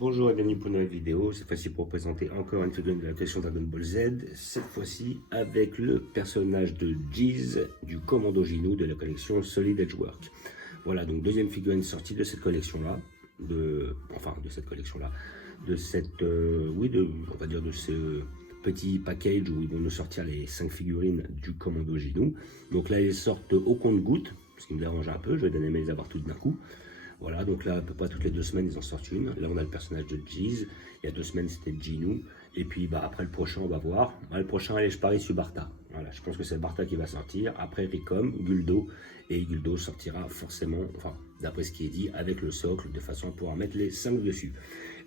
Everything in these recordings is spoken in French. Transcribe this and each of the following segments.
Bonjour et bienvenue pour une nouvelle vidéo, cette fois-ci pour présenter encore une figurine de la collection Dragon Ball Z, cette fois-ci avec le personnage de Jeez du Commando Ginu de la collection Solid Edgework. Voilà, donc deuxième figurine sortie de cette collection-là, de cette, on va dire de ce petit package où ils vont nous sortir les 5 figurines du Commando Ginu. Donc là, ils sortent au compte-gouttes, ce qui me dérange un peu, je vais bien aimer les avoir toutes d'un coup. Voilà, donc là, à peu près toutes les 2 semaines, ils en sortent une. Là, on a le personnage de Jeez. Il y a 2 semaines, c'était Ginu. Et puis, après le prochain, on va voir. Le prochain, allez, je parie sur Bartha. Voilà, je pense que c'est Bartha qui va sortir. Après, Ricom, Guldo. Et Guldo sortira forcément, enfin, d'après ce qui est dit, avec le socle, de façon à pouvoir mettre les 5 dessus.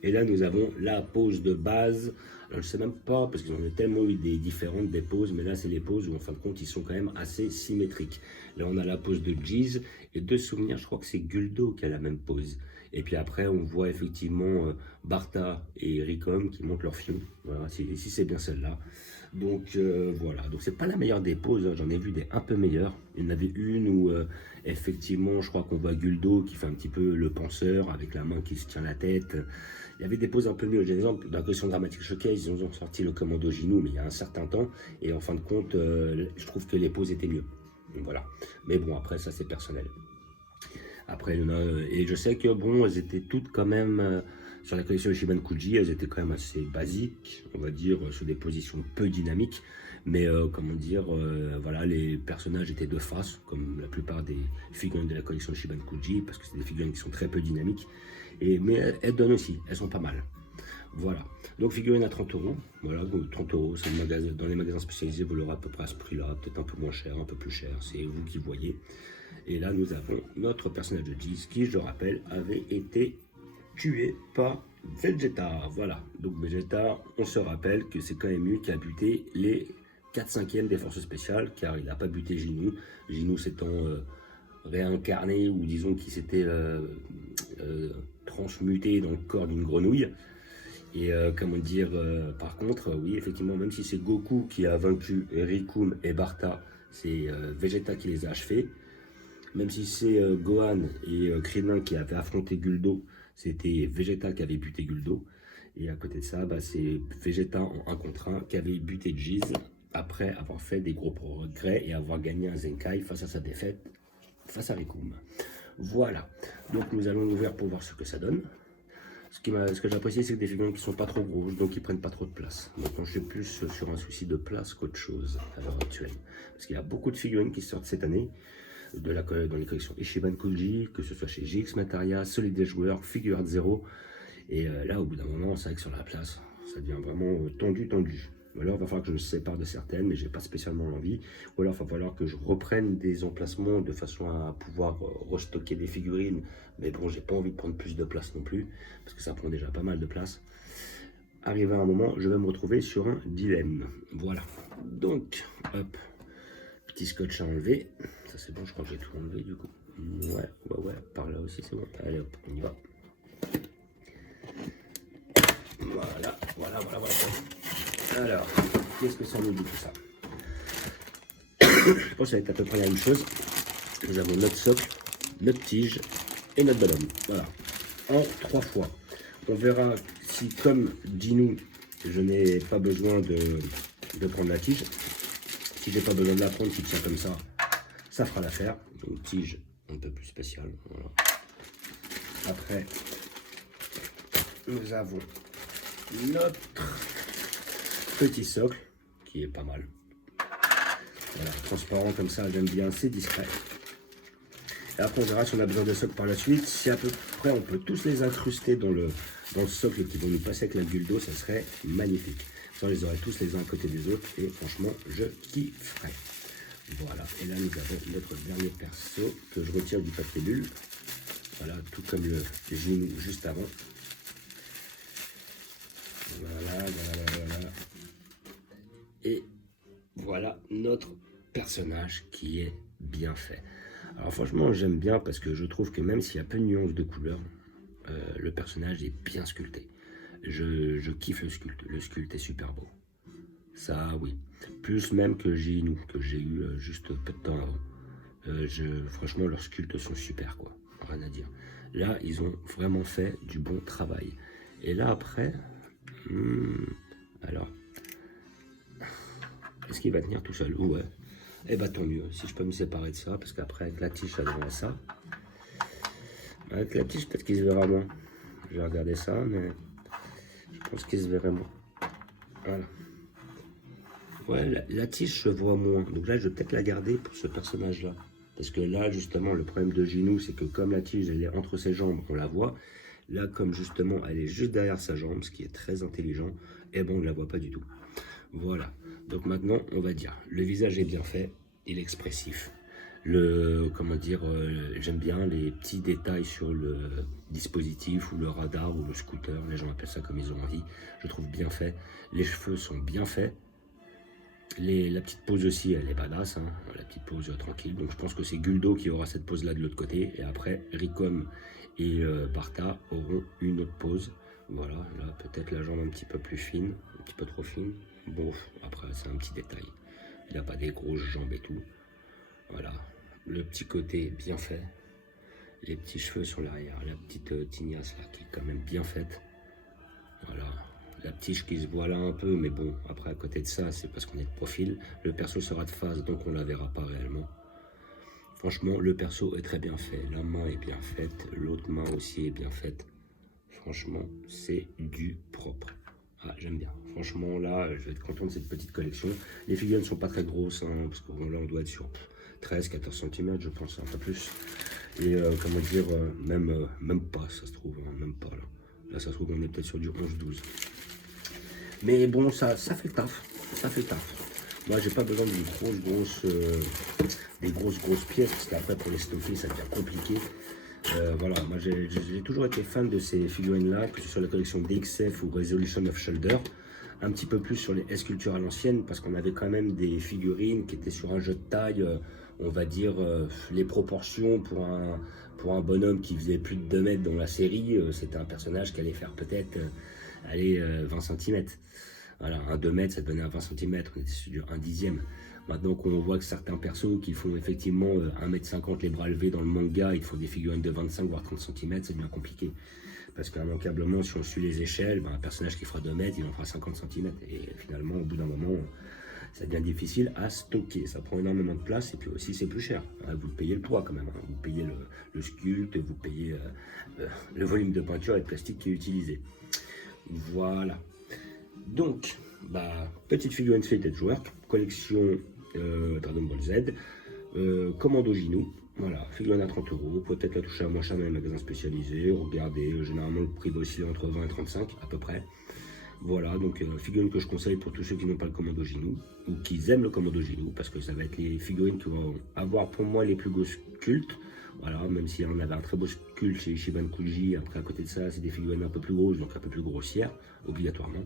Et là, nous avons la pose de base. Alors, je ne sais même pas, parce qu'ils ont tellement eu des différentes des poses, mais là, c'est les poses où, en fin de compte, ils sont quand même assez symétriques. Là, on a la pose de Jeez, et de souvenir, je crois que c'est Guldo qui a la même pose. Et puis après, on voit effectivement Bartha et Ricom qui montent leur fion. Voilà, si c'est bien celle-là. Donc voilà, donc c'est pas la meilleure des poses, hein. J'en ai vu des un peu meilleures. Il y en avait une où effectivement, je crois qu'on voit Guldo qui fait un petit peu le penseur avec la main qui se tient la tête. Il y avait des poses un peu mieux. J'ai l'exemple dans la collection dramatique Showcase, ils ont sorti le Commando Ginu, mais il y a un certain temps. Et en fin de compte, je trouve que les poses étaient mieux. Donc voilà. Mais bon, après, ça c'est personnel. Après, il y en a, et je sais que bon, elles étaient toutes quand même, sur la collection de Shibankuji, elles étaient quand même assez basiques, on va dire, sur des positions peu dynamiques. Mais comment dire, voilà, les personnages étaient de face, comme la plupart des figurines de la collection de Shibankuji, parce que c'est des figurines qui sont très peu dynamiques. Mais elles donnent aussi, elles sont pas mal. Voilà, donc figurine à 30 euros. Voilà, donc 30 euros, dans les magasins spécialisés, vous l'aurez à peu près à ce prix-là, peut-être un peu moins cher, un peu plus cher, c'est vous qui voyez. Et là, nous avons notre personnage de Jeez qui, je le rappelle, avait été tué par Vegeta. Voilà, donc Vegeta, on se rappelle que c'est quand même lui qui a buté les 4/5e des forces spéciales, car il n'a pas buté Ginu. Ginu s'étant réincarné, ou disons qu'il s'était transmuté dans le corps d'une grenouille. Et comment dire, par contre, oui, effectivement, même si c'est Goku qui a vaincu Rikum et Bartha, c'est Vegeta qui les a achevés. Même si c'est Gohan et Krillin qui avaient affronté Guldo, c'était Vegeta qui avait buté Guldo. Et à côté de ça, c'est Vegeta en 1 contre 1 qui avait buté Jeez après avoir fait des gros progrès et avoir gagné un Zenkai face à sa défaite face à Rikum. Voilà, donc nous allons l'ouvrir pour voir ce que ça donne. Ce que j'apprécie, c'est que des figurines qui ne sont pas trop grosses, donc ils prennent pas trop de place. Donc je suis plus sur un souci de place qu'autre chose à l'heure actuelle. Parce qu'il y a beaucoup de figurines qui sortent cette année dans les collections Ichiban Koji, que ce soit chez GX Materia, Solid Edgework, Figure Art Zero. Et là, au bout d'un moment, c'est vrai que sur la place, ça devient vraiment tendu. Ou alors, il va falloir que je me sépare de certaines, mais j'ai pas spécialement l'envie. Ou alors, il va falloir que je reprenne des emplacements de façon à pouvoir restocker des figurines. Mais bon, j'ai pas envie de prendre plus de place non plus, parce que ça prend déjà pas mal de place. Arrivé à un moment, je vais me retrouver sur un dilemme. Voilà. Donc, hop, petit scotch à enlever. Ça c'est bon, je crois que j'ai tout enlevé du coup. Ouais, par là aussi c'est bon. Allez hop, on y va. Voilà. Alors, qu'est-ce que ça nous dit tout ça? Je pense que ça va être à peu près la même chose. Nous avons notre socle, notre tige et notre bonhomme. Voilà, en 3 fois. On verra si, comme Ginu, je n'ai pas besoin de prendre la tige. Si j'ai pas besoin de la prendre, qui tient comme ça fera l'affaire. Donc tige un peu plus spéciale. Voilà. Après, nous avons notre petit socle qui est pas mal. Voilà, transparent comme ça, j'aime bien, c'est discret. Et après, on verra si on a besoin de socle par la suite. Si à peu près on peut tous les incruster dans le socle qui vont nous passer avec la Guldo, ça serait magnifique. Ça, on les aurait tous les uns à côté des autres et franchement, je kifferais. Voilà, et là nous avons notre dernier perso que je retire du papier bulle. Voilà, tout comme le Ginu juste avant. Voilà. Et voilà notre personnage qui est bien fait. Alors franchement, j'aime bien parce que je trouve que même s'il y a peu de nuances de couleurs, le personnage est bien sculpté. Je kiffe le sculpte. Le sculpte est super beau. Ça, oui. Plus même que Ginu, que j'ai eu juste peu de temps avant. Franchement, leurs sculptes sont super, quoi. Rien à dire. Là, ils ont vraiment fait du bon travail. Et là après, alors, est-ce qu'il va tenir tout seul? Ouais. Eh bah tant mieux, si je peux me séparer de ça, parce qu'après avec la tige ça donnerait ça. Avec la tige peut-être qu'il se verra moins. Je vais regarder ça, mais je pense qu'il se verrait moins. Voilà. Ouais, la tige se voit moins. Donc là, je vais peut-être la garder pour ce personnage-là. Parce que là, justement, le problème de Ginou, c'est que comme la tige, elle est entre ses jambes, on la voit. Là, comme justement, elle est juste derrière sa jambe, ce qui est très intelligent, et bon, on ne la voit pas du tout. Voilà. Donc maintenant, on va dire, le visage est bien fait, il est expressif. Comment dire, j'aime bien les petits détails sur le dispositif ou le radar ou le scooter, les gens appellent ça comme ils ont envie. Je trouve bien fait. Les cheveux sont bien faits. La petite pose aussi, elle est badass, hein, la petite pose tranquille. Donc je pense que c'est Guldo qui aura cette pose là de l'autre côté. Et après, Ricom et Bartha auront une autre pose. Voilà, là peut-être la jambe un petit peu plus fine, un petit peu trop fine. Bon, après c'est un petit détail. Il n'a pas des grosses jambes et tout. Voilà, le petit côté bien fait. Les petits cheveux sur l'arrière, la petite tignasse là qui est quand même bien faite. Voilà. La tige qui se voit là un peu, mais bon, après à côté de ça, c'est parce qu'on est de profil. Le perso sera de face, donc on la verra pas réellement. Franchement, le perso est très bien fait. La main est bien faite, l'autre main aussi est bien faite. Franchement, c'est du propre. Ah, j'aime bien. Franchement, là, je vais être content de cette petite collection. Les figurines ne sont pas très grosses, hein, parce que bon, là, on doit être sur 13-14 cm, je pense, un peu plus. Et comment dire, même pas, ça se trouve, hein, même pas là. Là, ça se trouve, on est peut-être sur du 11-12. Mais bon, ça fait le taf. Ça fait le taf. Moi, j'ai pas besoin d'une des grosses pièces, parce qu'après, pour les stocker, ça devient compliqué. Voilà, moi, j'ai toujours été fan de ces figurines-là, que ce soit la collection DXF ou Resolution of Shoulder. Un petit peu plus sur les sculptures à l'ancienne, parce qu'on avait quand même des figurines qui étaient sur un jeu de taille, on va dire, les proportions pour un bonhomme qui faisait plus de 2 mètres dans la série, c'était un personnage qui allait faire peut-être 20 cm. Voilà, un 2 mètres, ça devenait un 20 cm, on était sur un dixième. Maintenant qu'on voit que certains persos qui font effectivement 1,50 m les bras levés dans le manga, ils font des figurines de 25 voire 30 cm, c'est bien compliqué. Parce qu'immanquablement, si on suit les échelles, un personnage qui fera 2 mètres, il en fera 50 cm. Et finalement, au bout d'un moment, ça devient difficile à stocker. Ça prend énormément de place et puis aussi c'est plus cher. Vous payez le poids quand même. Vous payez le sculpte, vous payez le volume de peinture et de plastique qui est utilisé. Voilà. Donc, petite figurine Fate Edge Work, collection Dragon Ball Z, Commando Ginou. Voilà, figurine à 30 €. Vous pouvez peut-être la toucher à moins cher dans les magasins spécialisés. Regardez, généralement le prix doit osciller entre 20 et 35 à peu près. Voilà, donc figurine que je conseille pour tous ceux qui n'ont pas le Commando Ginou ou qui aiment le Commando Ginou, parce que ça va être les figurines qui vont avoir pour moi les plus beaux sculptes. Voilà, même si on avait un très beau sculpte chez Ishiban Kuji, après à côté de ça, c'est des figurines un peu plus grosses, donc un peu plus grossières, obligatoirement.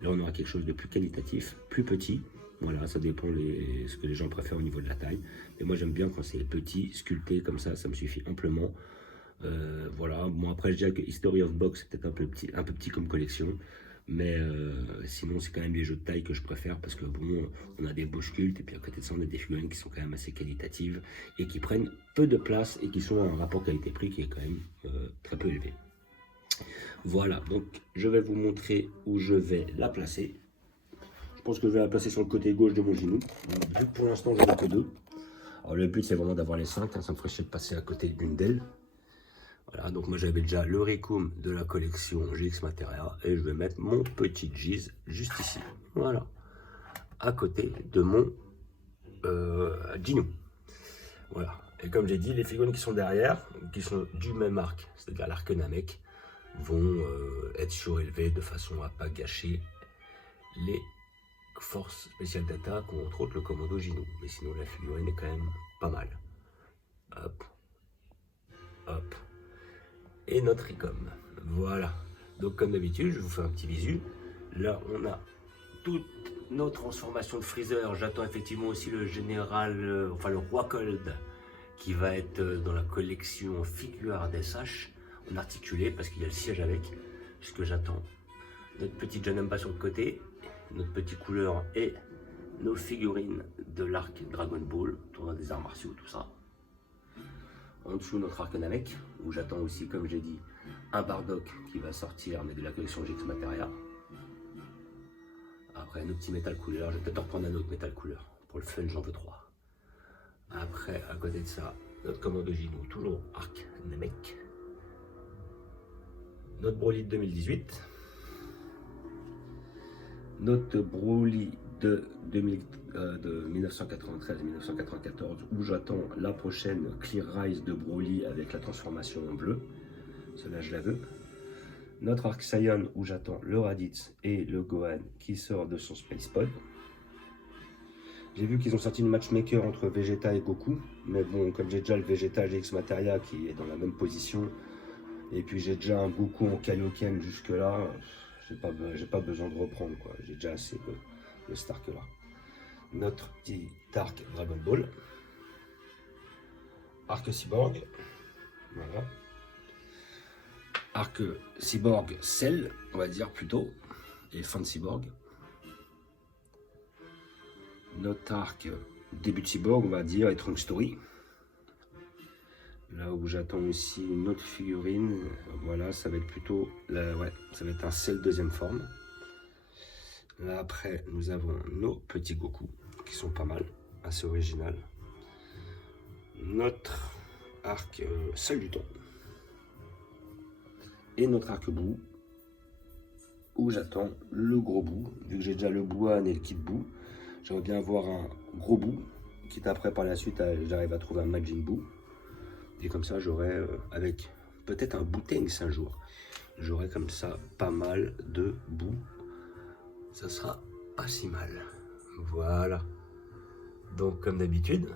Là, on aura quelque chose de plus qualitatif, plus petit. Voilà, ça dépend ce que les gens préfèrent au niveau de la taille. Mais moi, j'aime bien quand c'est petit, sculpté comme ça me suffit amplement. Voilà, bon après, je dirais que History of Box, c'est peut-être un peu petit comme collection. Mais sinon, c'est quand même les jeux de taille que je préfère parce que bon, on a des beaux sculptes et puis à côté de ça, on a des figurines qui sont quand même assez qualitatives et qui prennent peu de place et qui sont à un rapport qualité-prix qui est quand même très peu élevé. Voilà, donc je vais vous montrer où je vais la placer. Je pense que je vais la placer sur le côté gauche de mon genou. Vu que pour l'instant, j'en ai que 2. Alors le but, c'est vraiment d'avoir les 5. Ça me ferait chier de passer à côté d'une d'elles. Voilà, donc moi j'avais déjà le Ricum de la collection GX Materia et je vais mettre mon petit Giz juste ici. Voilà, à côté de mon Gino. Voilà, et comme j'ai dit, les figurines qui sont derrière, qui sont du même arc, c'est-à-dire l'arc Namek, vont être surélevées de façon à ne pas gâcher les forces spéciales d'attaque ou entre autres le Commando Gino. Mais sinon la figurine est quand même pas mal. Hop, hop. Et notre Ricom. Voilà. Donc comme d'habitude, je vous fais un petit visu. Là, on a toute nos transformations de Freezer. J'attends effectivement aussi le général, enfin le Roi Cold, qui va être dans la collection Figure DSH en articulé, parce qu'il y a le siège avec. Ce que j'attends. Notre petit Janemba sur le côté, notre petit couleur et nos figurines de l'arc Dragon Ball, tournoi des arts martiaux, tout ça. En dessous, notre arc Namek, où j'attends aussi, comme j'ai dit, Un Bardock qui va sortir, mais de la collection GX Materia. Après, nos petits métal couleur. Je vais peut-être en reprendre un autre métal couleur. Pour le fun, j'en veux 3. Après, à côté de ça, notre commando Gino, toujours Arc Namek. Notre Broly de 2018. Notre Broly de 1993-1994, où j'attends la prochaine Clear Rise de Broly avec la transformation en bleu. Cela, je la veux. Notre Arc Saiyan, où j'attends le Raditz et le Gohan qui sort de son Space Pod. J'ai vu qu'ils ont sorti une matchmaker entre Vegeta et Goku, mais bon, comme j'ai déjà le Vegeta GX Materia qui est dans la même position, et puis j'ai déjà un Goku en Kaioken jusque là, j'ai pas besoin de reprendre, quoi. J'ai déjà assez de Stark là. Notre petit Dark Dragon Ball, Arc Cyborg, voilà. Arc Cyborg Cell, on va dire plutôt, et fin de Cyborg. Notre arc début de Cyborg, on va dire, et Trunk Story. Là où j'attends aussi une autre figurine, voilà, ça va être plutôt, ça va être un Cell deuxième forme. Là après, nous avons nos petits Goku, qui sont pas mal, assez original. Notre arc Seul du Temps. Et notre arc Boo, où j'attends le gros Boo, vu que j'ai déjà le Bouhan et le Kid Boo. J'aimerais bien avoir un gros Boo, quitte après par la suite j'arrive à trouver un Majin Boo. Et comme ça j'aurai, avec peut-être un Bootenks un jour, j'aurai comme ça pas mal de Boo. Ça sera pas si mal. Voilà. Donc comme d'habitude,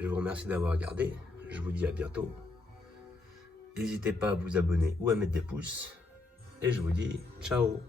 je vous remercie d'avoir regardé. Je vous dis à bientôt. N'hésitez pas à vous abonner ou à mettre des pouces. Et je vous dis ciao.